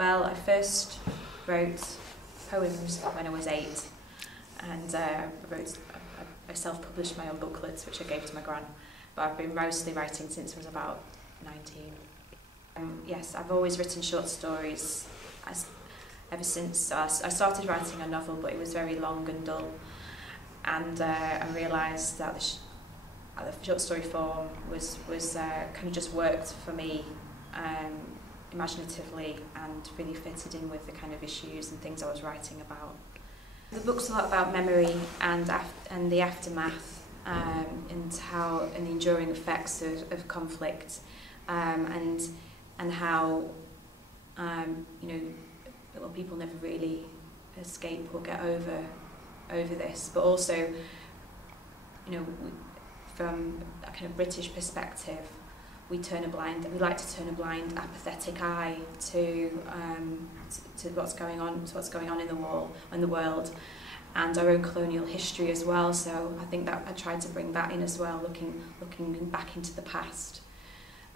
Well, I first wrote poems when I was 8, and I self-published my own booklets, which I gave to my gran, but I've been mostly writing since I was about 19. Yes, I've always written short stories ever since. I started writing a novel, but it was very long and dull, and I realised that the short story form was kind of just worked for me imaginatively and really fitted in with the kind of issues and things I was writing about. The book's a lot about memory and the aftermath and the enduring effects of conflict and how people never really escape or get over this, but also from a kind of British perspective, we like to turn a blind, apathetic eye to what's going on in the world, and our own colonial history as well. So I think that I tried to bring that in as well, looking back into the past,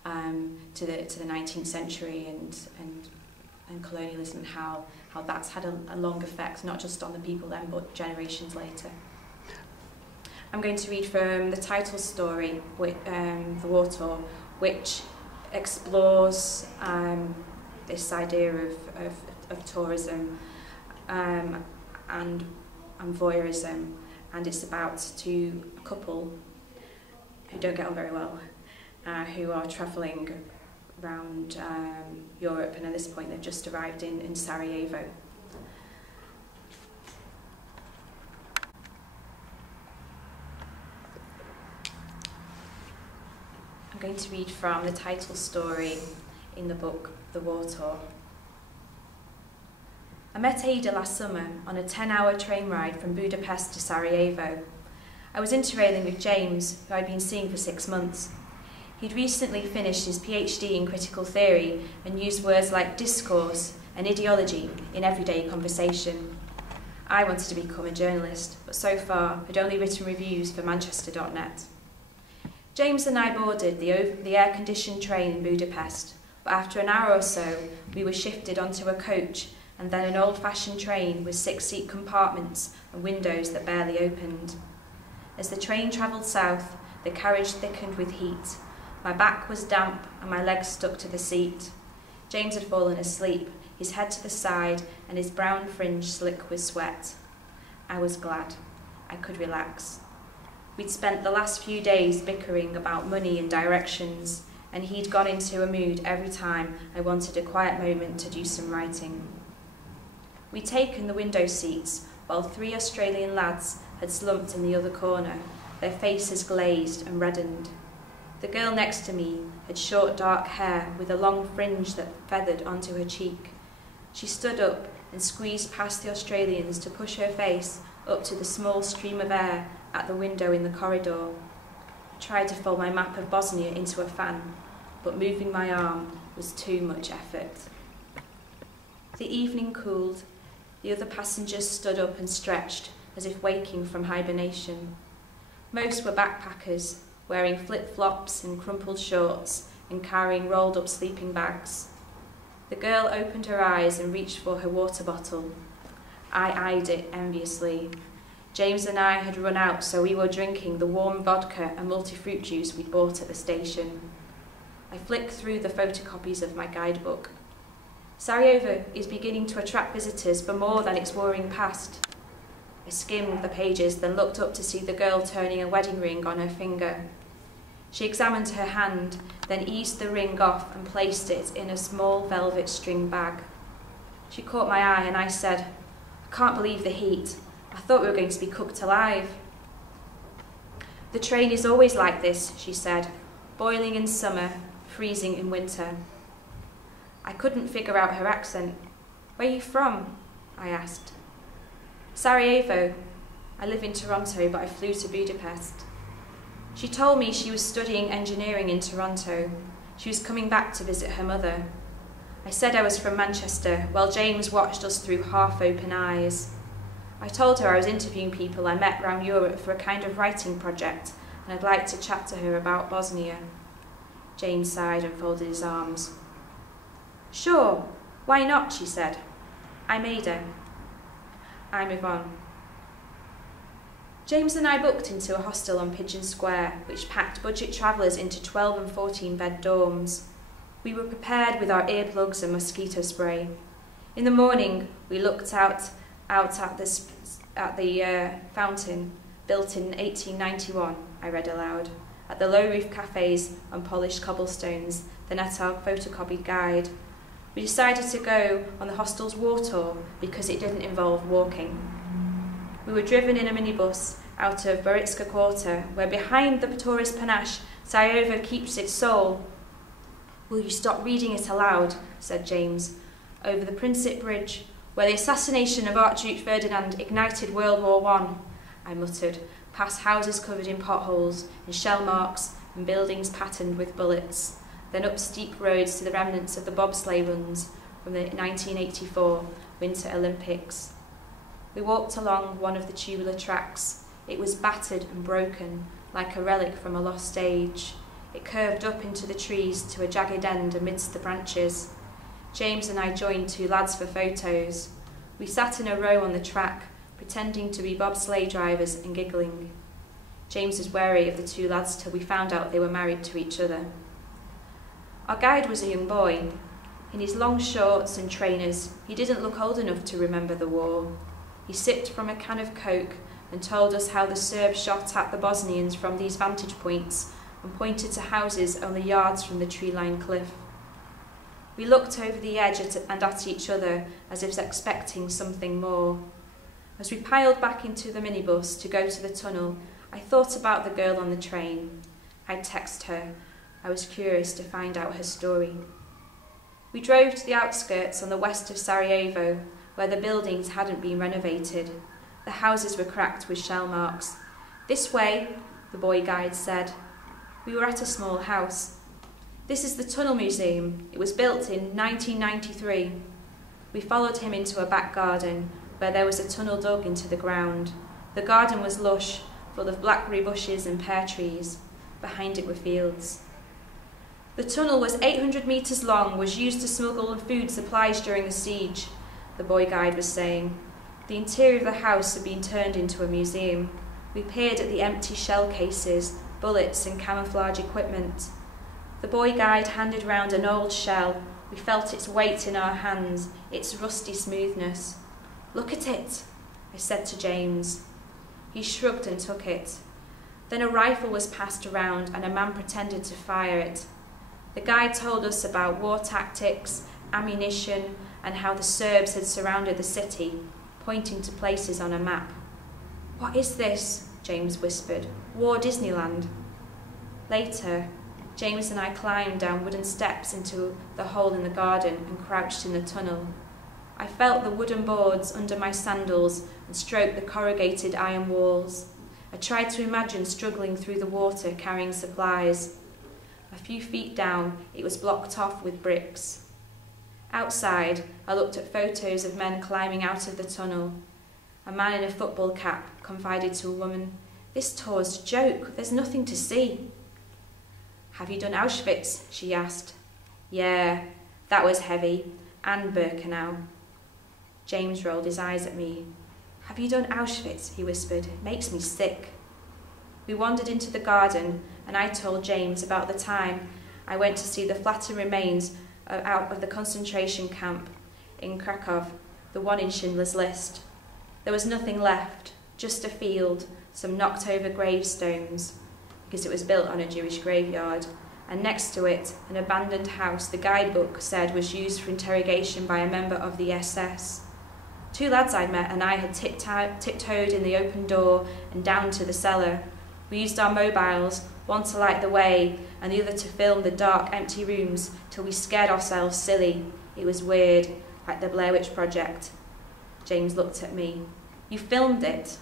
to the 19th century and colonialism, and how that's had a long effect, not just on the people then, but generations later. I'm going to read from the title story, The War Tour, which explores this idea of tourism and voyeurism, and it's about a couple who don't get on very well, who are travelling around Europe, and at this point they've just arrived in Sarajevo. I'm going to read from the title story in the book, The War Tour. I met Ada last summer on a 10-hour train ride from Budapest to Sarajevo. I was interrailing with James, who I'd been seeing for 6 months. He'd recently finished his PhD in critical theory and used words like discourse and ideology in everyday conversation. I wanted to become a journalist, but so far had only written reviews for Manchester.net. James and I boarded the air-conditioned train in Budapest, but after an hour or so we were shifted onto a coach and then an old-fashioned train with 6-seat compartments and windows that barely opened. As the train travelled south, the carriage thickened with heat. My back was damp and my legs stuck to the seat. James had fallen asleep, his head to the side and his brown fringe slick with sweat. I was glad. I could relax. We'd spent the last few days bickering about money and directions, and he'd gone into a mood every time I wanted a quiet moment to do some writing. We'd taken the window seats, while 3 Australian lads had slumped in the other corner, their faces glazed and reddened. The girl next to me had short dark hair with a long fringe that feathered onto her cheek. She stood up and squeezed past the Australians to push her face up to the small stream of air at the window in the corridor. I tried to fold my map of Bosnia into a fan, but moving my arm was too much effort. The evening cooled. The other passengers stood up and stretched, as if waking from hibernation. Most were backpackers, wearing flip-flops and crumpled shorts and carrying rolled-up sleeping bags. The girl opened her eyes and reached for her water bottle. I eyed it enviously. James and I had run out, so we were drinking the warm vodka and multi-fruit juice we'd bought at the station. I flicked through the photocopies of my guidebook. Sarajevo is beginning to attract visitors for more than its whirring past. I skimmed the pages, then looked up to see the girl turning a wedding ring on her finger. She examined her hand, then eased the ring off and placed it in a small velvet string bag. She caught my eye and I said, "I can't believe the heat. I thought we were going to be cooked alive." "The train is always like this," she said, "boiling in summer, freezing in winter." I couldn't figure out her accent. "Where are you from?" I asked. "Sarajevo. I live in Toronto, but I flew to Budapest." She told me she was studying engineering in Toronto. She was coming back to visit her mother. I said I was from Manchester, while James watched us through half-open eyes. I told her I was interviewing people I met around Europe for a kind of writing project, and I'd like to chat to her about Bosnia. James sighed and folded his arms. "Sure, Why not, she said. I made her. I move on. James and I booked into a hostel on Pigeon Square, which packed budget travellers into 12 and 14-bed dorms. We were prepared with our earplugs and mosquito spray. In the morning, we looked out at the fountain, built in 1891, I read aloud, at the low-roof cafes on polished cobblestones, then at our photocopied guide. We decided to go on the hostel's war tour because it didn't involve walking. We were driven in a minibus out of Boritska Quarter, where behind the tourist panache, Sarajevo keeps its soul. Will you stop reading it aloud, said James, over the Princip Bridge, where the assassination of Archduke Ferdinand ignited World War I muttered, past houses covered in potholes and shell marks and buildings patterned with bullets, then up steep roads to the remnants of the bobsleigh runs from the 1984 Winter Olympics. We walked along one of the tubular tracks. It was battered and broken, like a relic from a lost age. It curved up into the trees to a jagged end amidst the branches. James and I joined two lads for photos. We sat in a row on the track, pretending to be bobsleigh drivers and giggling. James was wary of the two lads till we found out they were married to each other. Our guide was a young boy. In his long shorts and trainers, he didn't look old enough to remember the war. He sipped from a can of Coke and told us how the Serbs shot at the Bosnians from these vantage points and pointed to houses only yards from the tree-lined cliff. We looked over the edge and at each other as if expecting something more. As we piled back into the minibus to go to the tunnel, I thought about the girl on the train. I'd text her. I was curious to find out her story. We drove to the outskirts on the west of Sarajevo, where the buildings hadn't been renovated. The houses were cracked with shell marks. This way, the boy guide said. We were at a small house. This is the Tunnel Museum. It was built in 1993. We followed him into a back garden, where there was a tunnel dug into the ground. The garden was lush, full of blackberry bushes and pear trees. Behind it were fields. The tunnel was 800 metres long, was used to smuggle food supplies during the siege, the boy guide was saying. The interior of the house had been turned into a museum. We peered at the empty shell cases, bullets and camouflage equipment. The boy guide handed round an old shell. We felt its weight in our hands, its rusty smoothness. Look at it, I said to James. He shrugged and took it. Then a rifle was passed around and a man pretended to fire it. The guide told us about war tactics, ammunition, and how the Serbs had surrounded the city, pointing to places on a map. What is this? James whispered. War Disneyland. Later, James and I climbed down wooden steps into the hole in the garden and crouched in the tunnel. I felt the wooden boards under my sandals and stroked the corrugated iron walls. I tried to imagine struggling through the water carrying supplies. A few feet down, it was blocked off with bricks. Outside, I looked at photos of men climbing out of the tunnel. A man in a football cap confided to a woman, "This tour's a joke, there's nothing to see." "Have you done Auschwitz?" she asked. "Yeah, that was heavy, and Birkenau." James rolled his eyes at me. "Have you done Auschwitz?" he whispered. "It makes me sick." We wandered into the garden, and I told James about the time I went to see the flattened remains out of the concentration camp in Krakow, the one in Schindler's List. There was nothing left, just a field, some knocked over gravestones, because it was built on a Jewish graveyard, and next to it, an abandoned house the guidebook said was used for interrogation by a member of the SS. Two lads I'd met and I had tiptoed in the open door and down to the cellar. We used our mobiles, one to light the way and the other to film the dark, empty rooms till we scared ourselves silly. It was weird, like the Blair Witch Project. James looked at me. "You filmed it?"